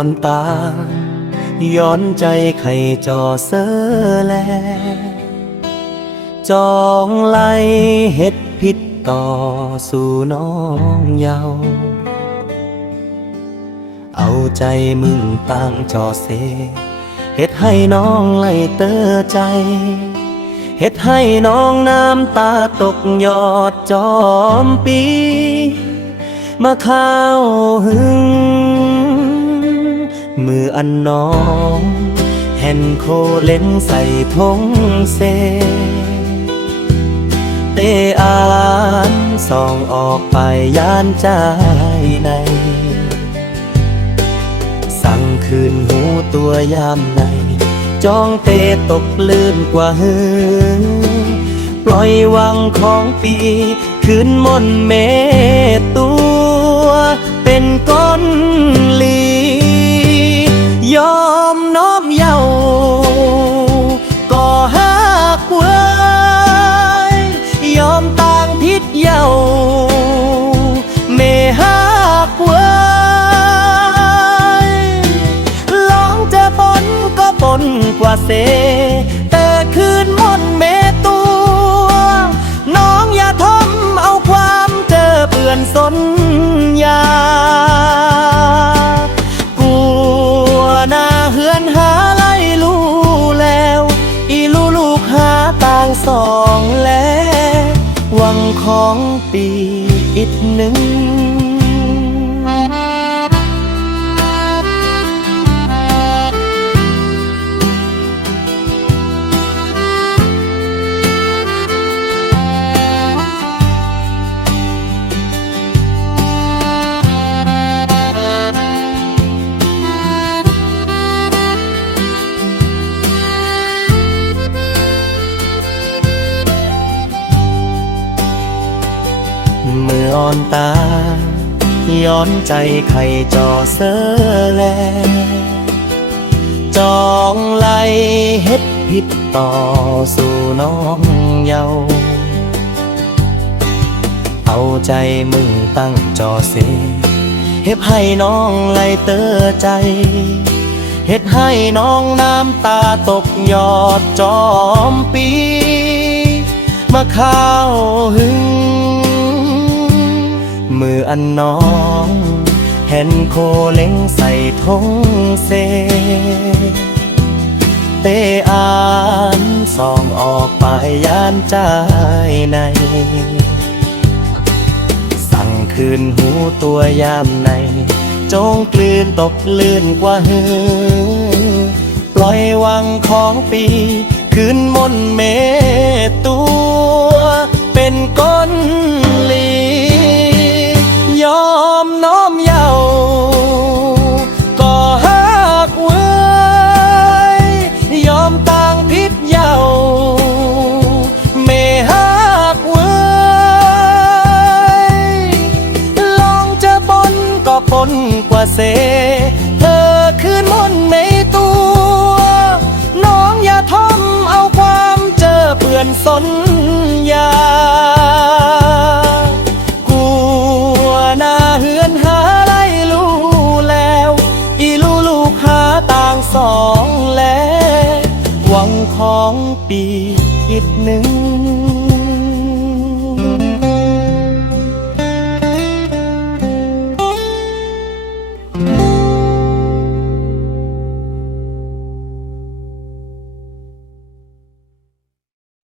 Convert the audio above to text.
อนตาย้อนใจไข่จอเสอแลจองไหลเฮ็ดผิดต่อสู่น้องเยาว์เอาใจมึงตั้งจอเสเฮ็ดให้น้องไหลเตอใจเฮ็ดให้น้องน้ำตาตกยอดจอมปีมาข้าวหึงมืออันน้องแห่นโคเล่นใส่ทงเซเตอ่านส่องออกไปย่านใจในสั่งคืนหูตัวยามในจ้องเตตกลื่นกว่าหือปล่อยวังของปีคืนมนเมตัวเป็นก้อนลียอมน้อมเยาก็หักไว้ยอมต่างพิษเยาเมหักไว้ลองจะปนก็ปนกว่าเสแต่คืนมนเมตัวน้องอย่าทมเอาความเจอเปื่อนสนยากลัวหน้าเฮือนหาไล่ลู่แล้วอีลูกหาต่างสองแล้วหวังของปีอีกหนึ่งเมื่ออ่อนตาย้อนใจไข่จอเสอแลจองไหลเฮ็ดผิดต่อสู่น้องเยาว์เอาใจมึงตั้งจอเสเฮ็ดให้น้องไหลเตอใจเฮ็ดให้น้องน้ำตาตกยอดจอมปีมาข้าวหึงมืออันน้องเห็นโคเล็งใส่ทงเซเตอ่านส่องออกไปย่านใจในสั่งคืนหูตัวยามในจงกลืนตกลื่นกว่าหือปล่อยวังของปีคืนมนเมตัวเป็นก้นลียอมน้อมเยาก็หักไว้ยอมต่างพิษเยาเมหักไว้ลองจะปนก็ปนกว่าเสเธอคืนมนในตัวน้องอย่าทมเอาความเจอเปื่อนสนยากลัวหน้าเฮือนหาไล่ลู่แล้วอีลูกหาต่างสองแล้วหวังของปีอีกหนึ่ง